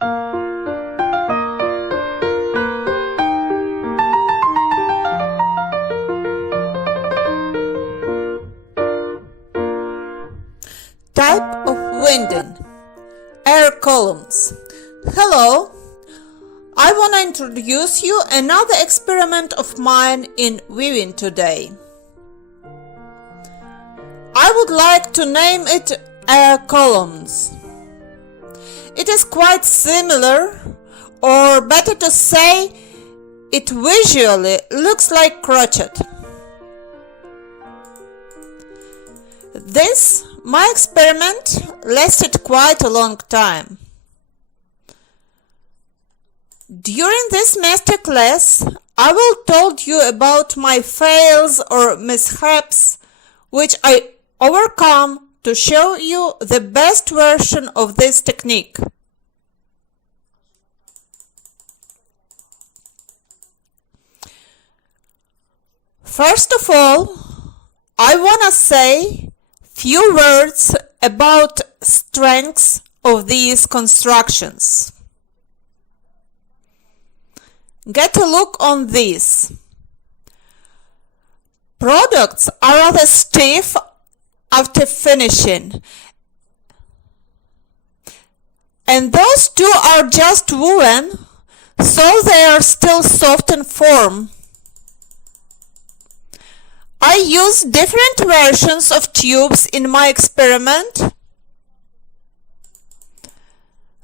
Type of winding. Air columns. Hello, I want to introduce you another experiment of mine in weaving today. I would like to name it air columns. It is quite similar, or better to say, it visually looks like crochet. My experiment lasted quite a long time. During this masterclass, I will told you about my fails or mishaps, which I overcome to show you the best version of this technique. First of all, I wanna say few words about strengths of these constructions. Get a look on this. Products are rather stiff after finishing, and those two are just woven, so they are still soft in form. I use different versions of tubes in my experiment.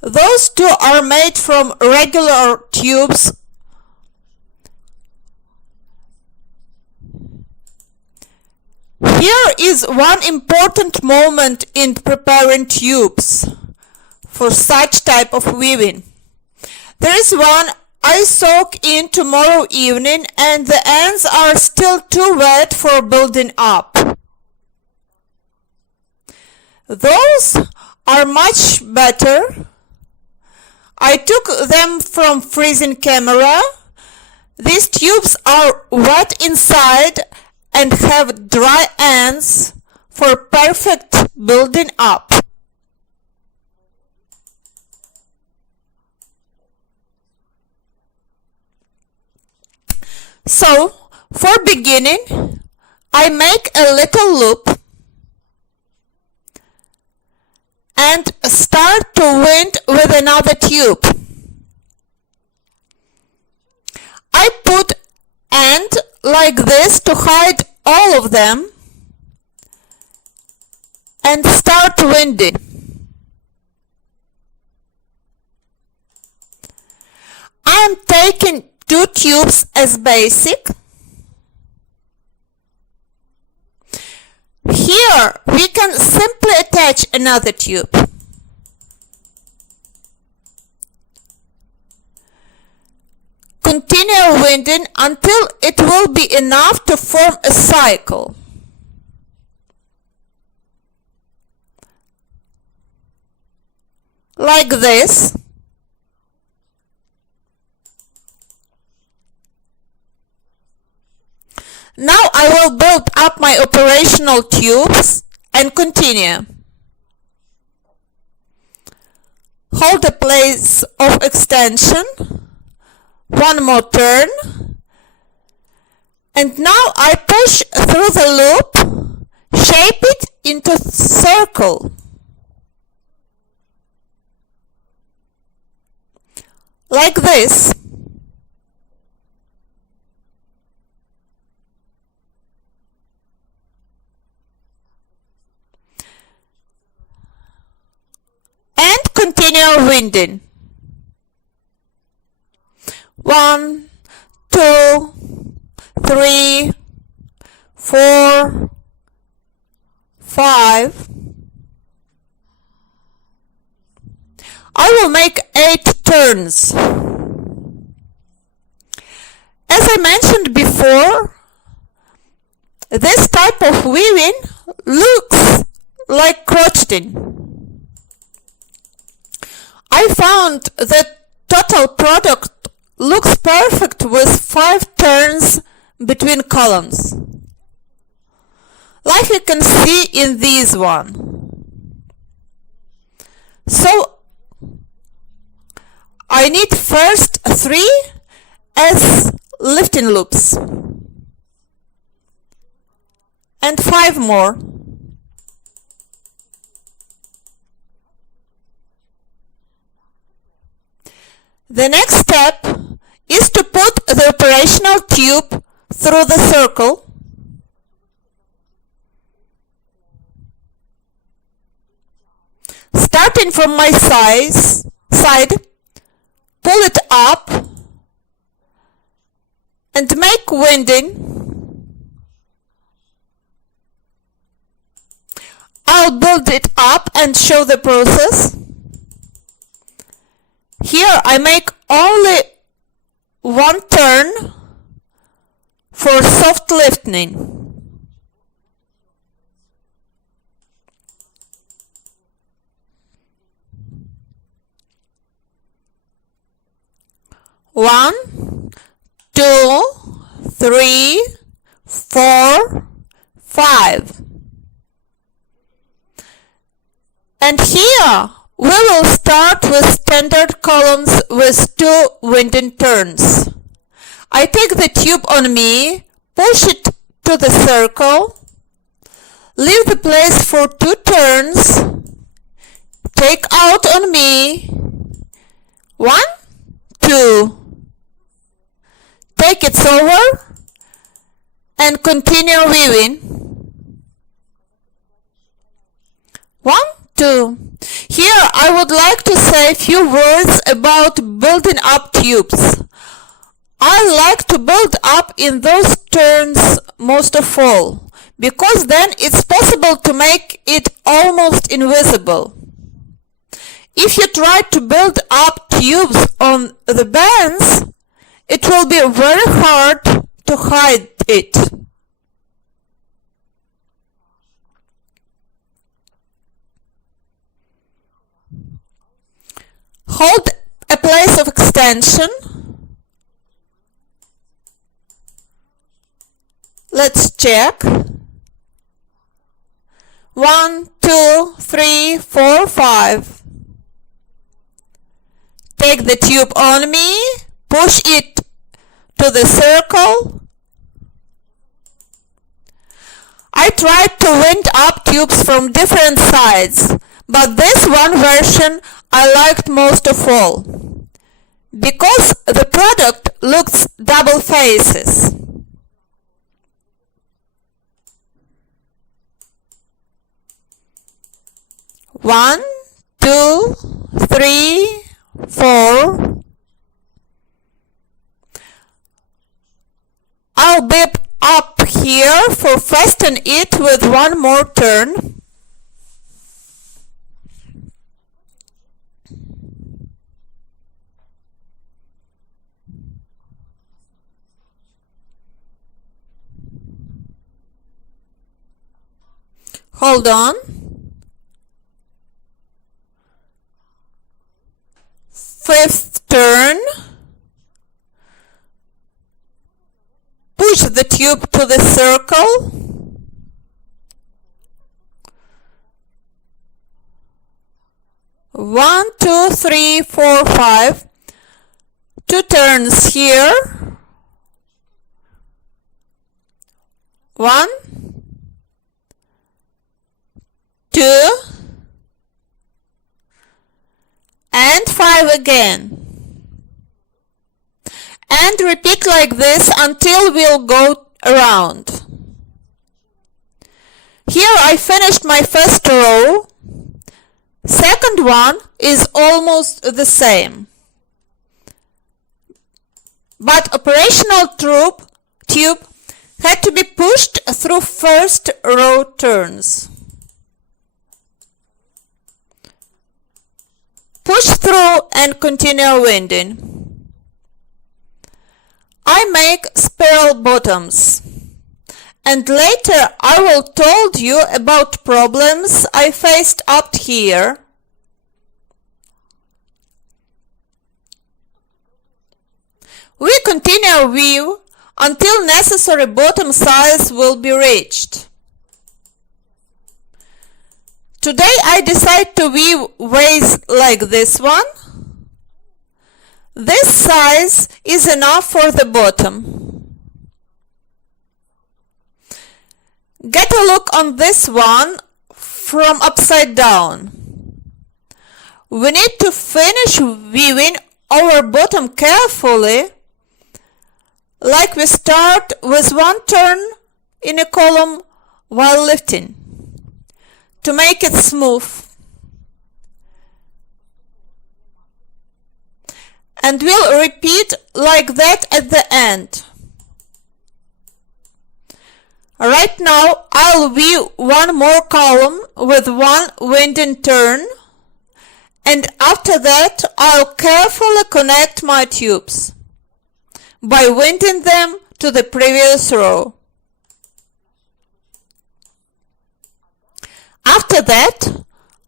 Those two are made from regular tubes. Here is one important moment in preparing tubes for such type of weaving. There is one I soak in tomorrow evening and the ends are still too wet for building up. Those are much better. I took them from freezing camera. These tubes are wet inside and have dry ends for perfect building up. So, for beginning, I make a little loop and start to wind with another tube. I put end like this to hide all of them and start winding. I am taking two tubes as basic. Here we can simply attach another tube. Continue winding until it will be enough to form a cycle. Like this. Now I will build up my operational tubes and continue. Hold the place of extension. One more turn. And now I push through the loop, shape it into circle. Like this. And continue winding. 1, 2, 3, 4, 5. I will make 8 turns. As I mentioned before, this type of weaving looks like crocheting. I found that total product looks perfect with 5 turns between columns, like you can see in this one. So I need first 3 as lifting loops and 5 more. The next step is to put the operational tube through the circle. Starting from my side, pull it up and make winding. I'll build it up and show the process. Here I make only 1 turn for soft lifting. One, 2, 3, 4, 5. And here we will start with standard columns with 2 winding turns. I take the tube on me, push it to the circle, leave the place for 2 turns, take out on me, 1, 2. Take it over and continue weaving. 1, 2. Here I would like to say a few words about building up tubes. I like to build up in those turns most of all, because then it's possible to make it almost invisible. If you try to build up tubes on the bands, it will be very hard to hide it. Hold a place of extension. Let's check. 1, 2, 3, 4, 5. Take the tube on me, push it to the circle. I tried to wind up tubes from different sides, but this one version I liked most of all, because the product looks double faces. One, 2, 3, 4. I'll be up here for fasten it with 1 more turn. Hold on. 5th turn. Push the tube to the circle. One, 2, 3, 4, 5. 2 turns here. 1, 2, and 5 again. And repeat like this until we'll go around. Here I finished my first row. Second one is almost the same. But operational tube had to be pushed through first row turns. Push through and continue winding. I make spiral bottoms, and later I will told you about problems I faced up here. We continue weave until necessary bottom size will be reached. Today I decide to weave ways like this one, This size is enough for the bottom. Get a look on this one from upside down. We need to finish weaving our bottom carefully, like we start with one turn in a column while lifting, to make it smooth. And we'll repeat like that at the end. Right now I'll weave one more column with one winding turn, and after that I'll carefully connect my tubes by winding them to the previous row. After that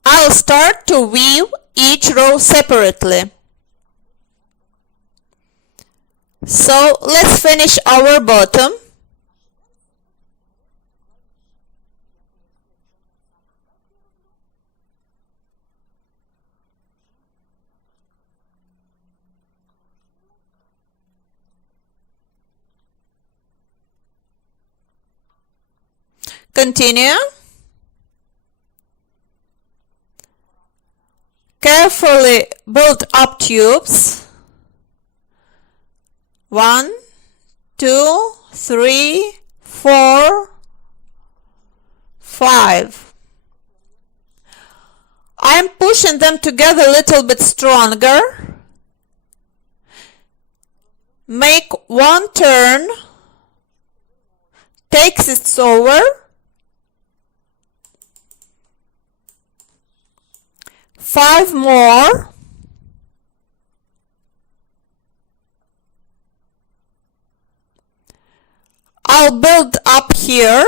I'll start to weave each row separately. So let's finish our bottom. Continue. Carefully build up tubes. 1, 2, 3, 4, 5. I'm pushing them together a little bit stronger. Make one turn, takes it over, 5 more, I'll build up here.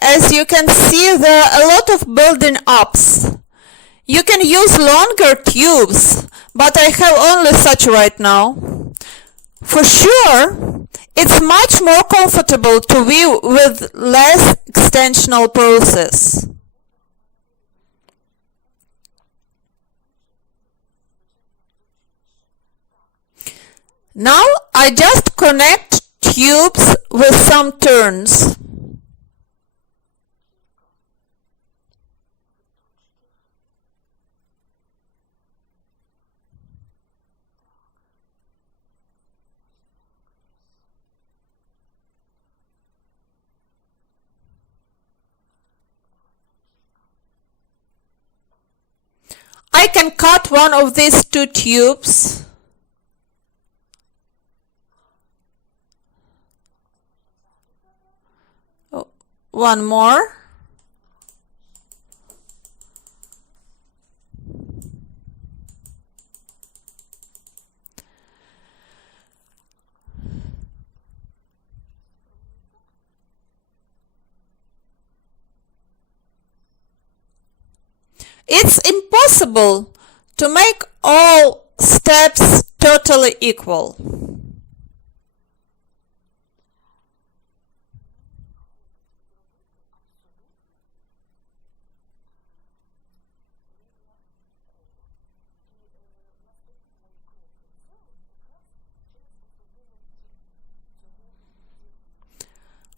As you can see, there are a lot of building ups. You can use longer tubes, but I have only such right now. For sure, it's much more comfortable to weave with less extensional process. Now I just connect tubes with some turns. I can cut one of these two tubes. One more. It's impossible to make all steps totally equal.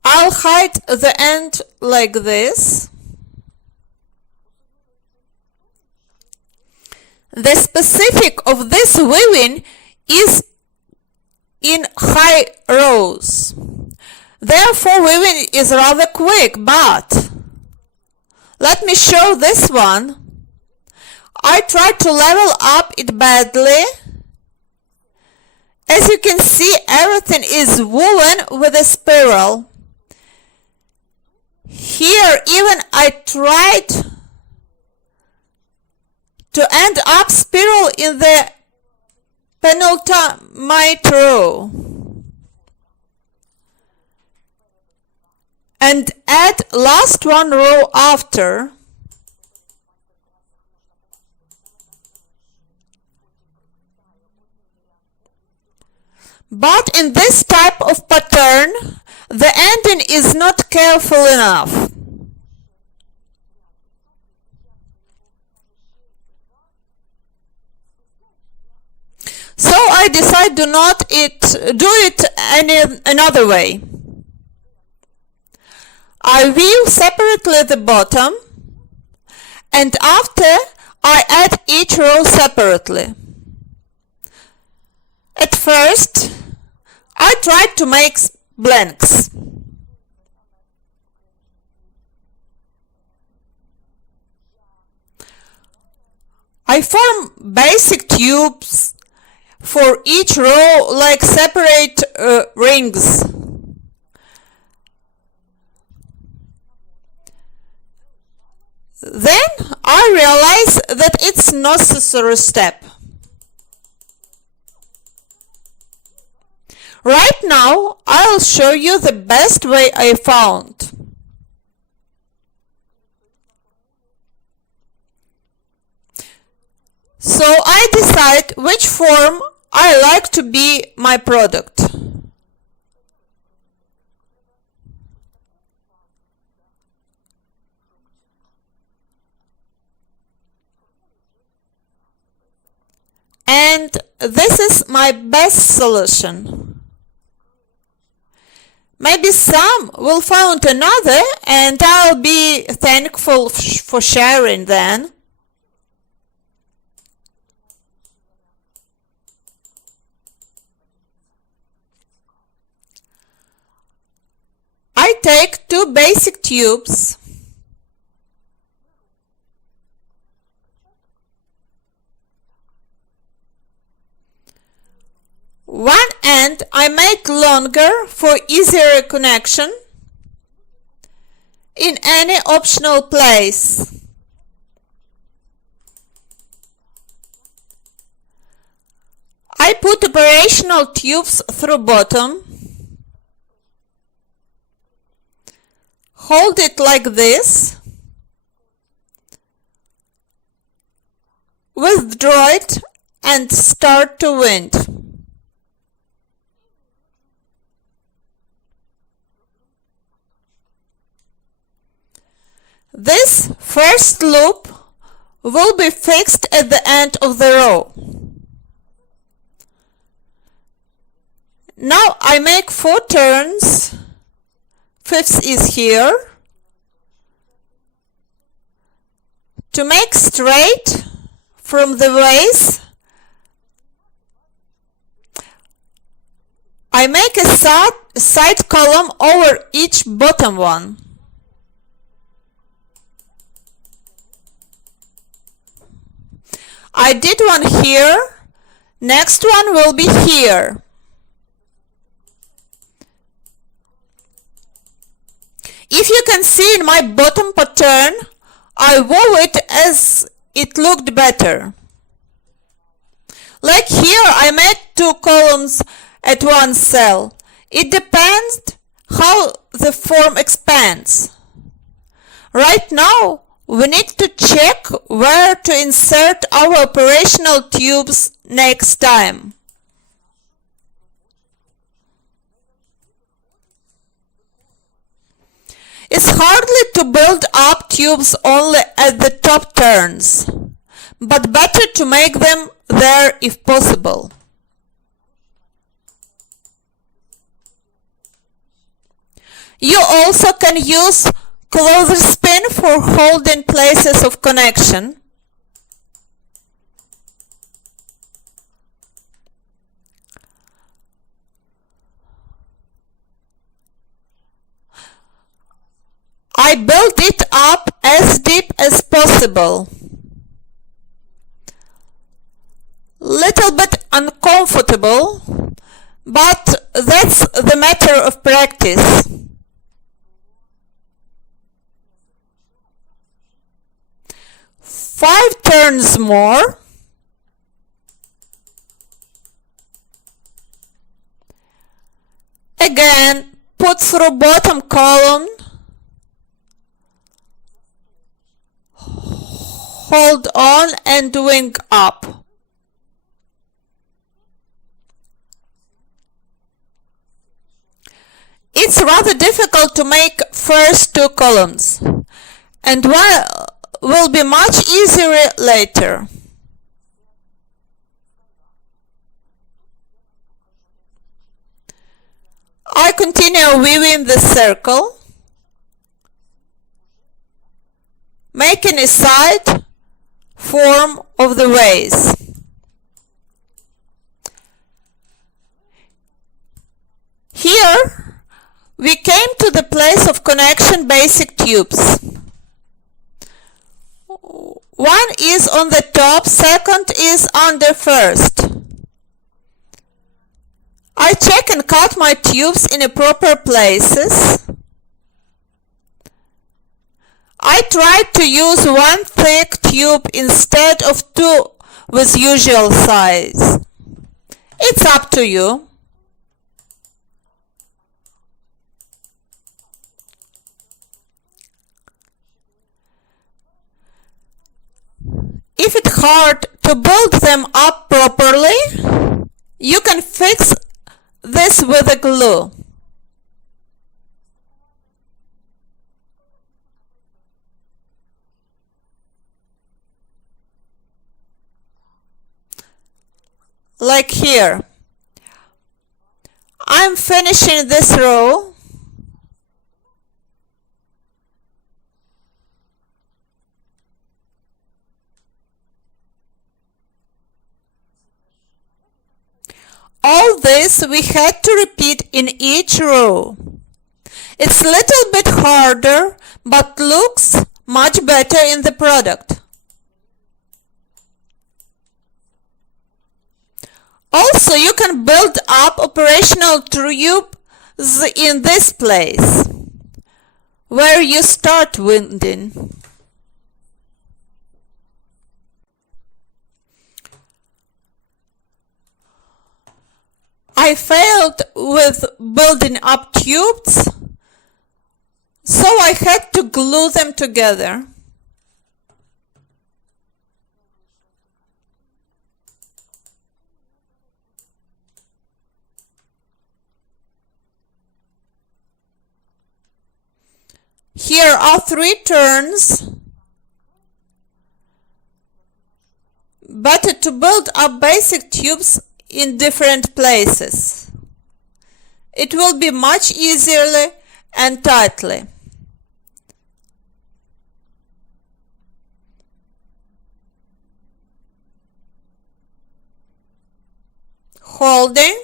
I'll hide the end like this. The specific of this weaving is in high rows. Therefore, weaving is rather quick, but let me show this one. I tried to level up it badly. As you can see, everything is woven with a spiral. Here, even I tried to end up spiral in the penultimate row and add last one row after. But in this type of pattern, the ending is not careful enough. decide do it another way. I weave separately the bottom, and after I add each row separately. At first, I tried to make blanks. I form basic tubes for each row like separate rings. Then I realize that it's not a necessary step. Right now, I'll show you the best way I found. So I decide which form I like to be my product. And this is my best solution. Maybe some will find another, and I'll be thankful for sharing then. I take 2 basic tubes, one end I make longer for easier connection in any optional place. I put operational tubes through bottom. Hold it like this, withdraw it and start to wind. This first loop will be fixed at the end of the row. Now I make 4 turns. 5th is here. To make straight from the base, I make a side column over each bottom one. I did one here, next one will be here. If you can see in my bottom pattern, I wove it as it looked better. Like here, I made 2 columns at one cell. It depends how the form expands. Right now, we need to check where to insert our operational tubes next time. It's hardly to build up tubes only at the top turns, but better to make them there if possible. You also can use clothespin for holding places of connection. I built it up as deep as possible. Little bit uncomfortable, but that's the matter of practice. Five turns more. Again, put through bottom column. Hold on and wing up. It's rather difficult to make first 2 columns, and one will be much easier later. I continue weaving the circle, making a side form of the vase. Here we came to the place of connection basic tubes. One is on the top, second is under first. I check and cut my tubes in the proper places. I try to use one thick tube instead of two with usual size. It's up to you. If it's hard to build them up properly, you can fix this with a glue. Like here. I'm finishing this row. All this we had to repeat in each row. It's a little bit harder, but looks much better in the product. Also, you can build up operational tubes in this place, where you start winding. I failed with building up tubes, so I had to glue them together. Here are 3 turns. Better to build up basic tubes in different places. It will be much easier and tightly. Holding.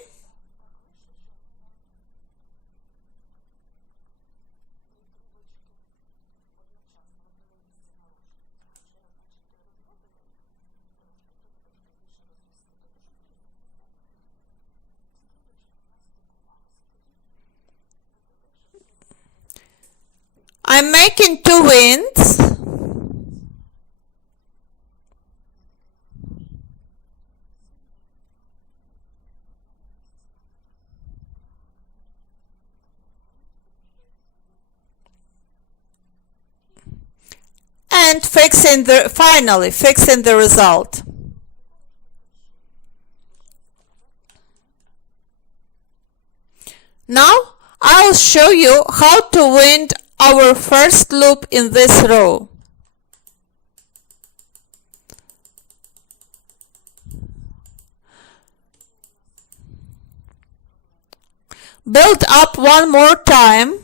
I'm making 2 winds. And finally fixing the result. Now I'll show you how to wind our first loop in this row. Build up one more time.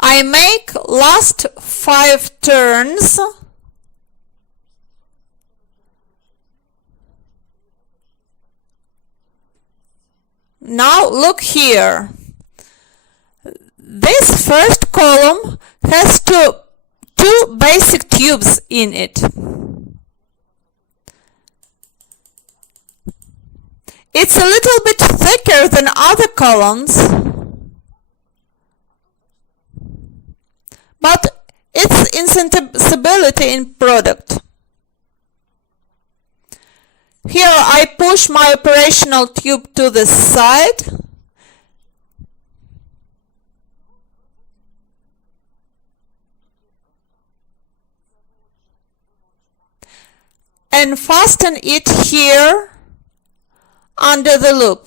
I make last 5 turns. Now look here. This first column has two basic tubes in it. It's a little bit thicker than other columns, but it's insensibility in product. Here I push my operational tube to the side. and fasten it here under the loop.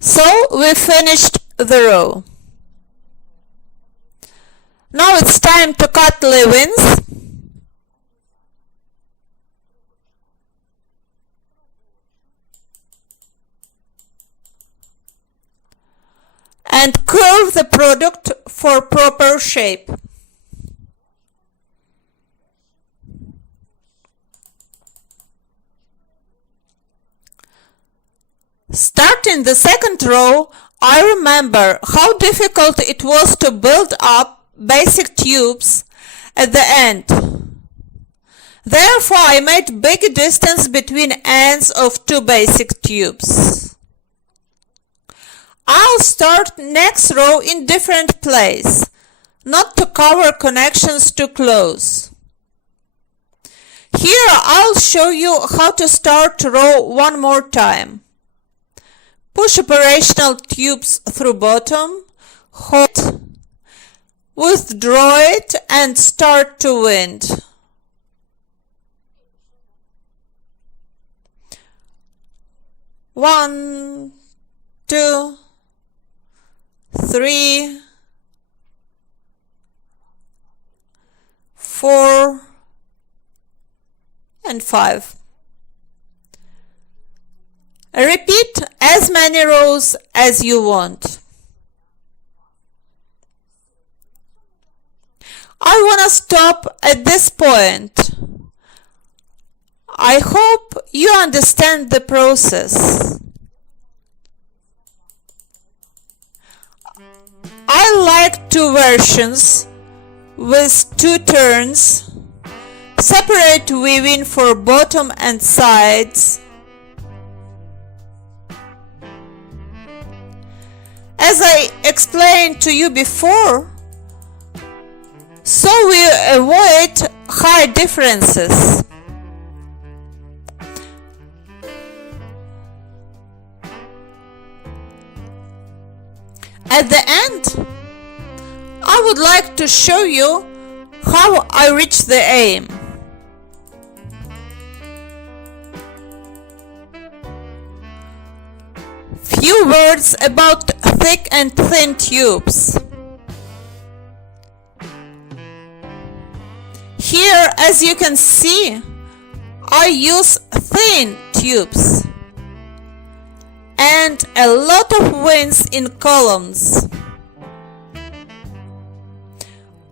So we finished the row. Now it's time to cut leave-ins. And curve the product for proper shape. Starting the second row, I remember how difficult it was to build up basic tubes at the end. Therefore, I made big distance between ends of two basic tubes. I'll start next row in different place, not to cover connections too close. Here I'll show you how to start row one more time. Push operational tubes through bottom, hold it, withdraw it and start to wind. One, two, 3, 4, and 5. Repeat as many rows as you want. I want to stop at this point. I hope you understand the process. I like two versions with two turns, separate weaving for bottom and sides. As I explained to you before, so we avoid high differences. At the end, I would like to show you how I reach the aim. Few words about thick and thin tubes. Here, as you can see, I use thin tubes and a lot of winds in columns.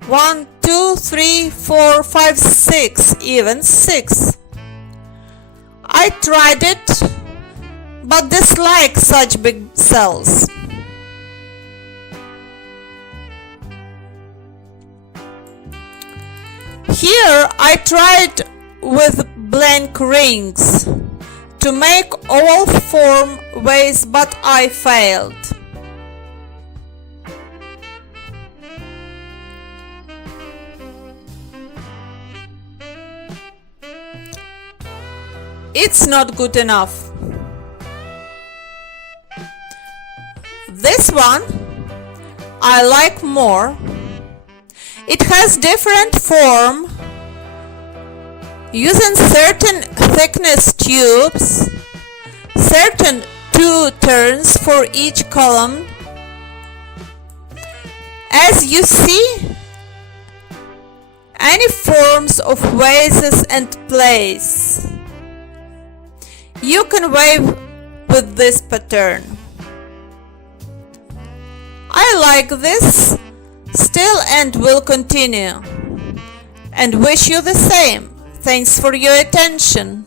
1, 2, 3, 4, 5, 6, even 6. I tried it, but dislike such big cells. Here I tried with blank rings to make oval form ways, but I failed. It's not good enough. This one I like more. It has different form, using certain thickness tubes, certain 2 turns for each column. As you see, any forms of vases and plates. You can weave with this pattern. I like this still and will continue, and wish you the same. Thanks for your attention.